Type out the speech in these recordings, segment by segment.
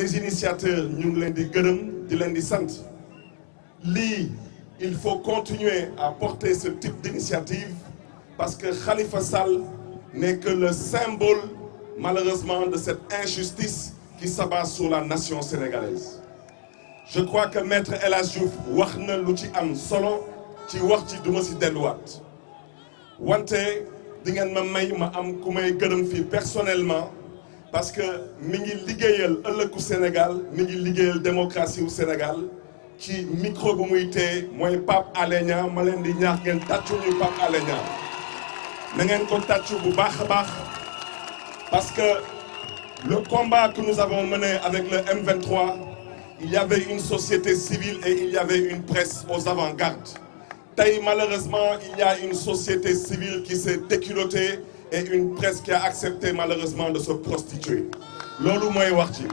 les initiateurs ñu ngi leen di gërëm di leen di sant lii il faut continuer à porter ce type d'initiative parce que Khalifa Sall n'est que le symbole malheureusement de cette injustice qui s'abat sur la nation sénégalaise. Je crois que maître El Hadj Diouf wax na lu ci am solo ci wax ci duma si delluwaat wante di ngeen ma may ma am ku may gërëm fii personnellement parce que mi ngi liggéeyal ëllëgu Sénégal mi ngi liggéeyal démocratie wu Sénégal ci micro bu muy téye mooy Pape Alé Niang ma leen di ñaax ngeen tàccu ñu Pape Alé Niang na ngeen ko tàccu bu baax a baax parce que le combat que nous avons mené avec le M23 il y avait une société civile et il y avait une presse aux avant-gardes. Tey malheureusement il y a une société civile qui s'est déculottée et une presse qui a accepté malheureusement de se prostituer. Loolu mooy wax ci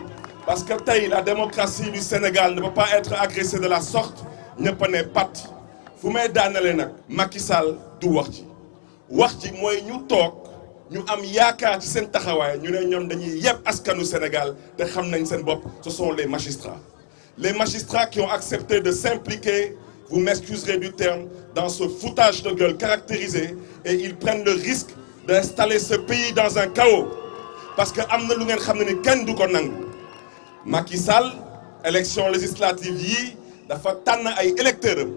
parce que tey la démocratie du Sénégal ne peut pas être agressée de la sorte ñëpp a ne pat fu may daanale nag Macky Sall du wax ci mooy ñu toog ñu am yaakaar ci seen taxawaay ñu ne ñoom dañuy yeb askanu Sénégal te xam nañ seen bopp ce sont les magistrats. Les magistrats qui ont accepté de s'impliquer, vous m'excuserez du terme, dans ce foutage de gueule caractérisé et ils prennent le risque d'installer ce pays dans un chaos parce que am na lu ngeen xam ne ni kenn du ko nangu. Macky Sall élection législative yii dafa tànn ay électeurs am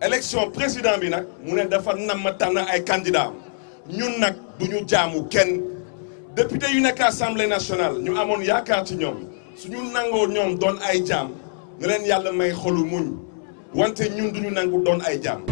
élection président bi nag mu ne dafa namm tànn ay candidats ñun nag du ñu jaamu kenn député yu nekk assemblée nationale ñu amoon yaakaar ci ñoom suñu nangoo ñoom doon ay jaam ne leen yàlla may xolu muñ wante ñun duñu nangu doon ay jaam.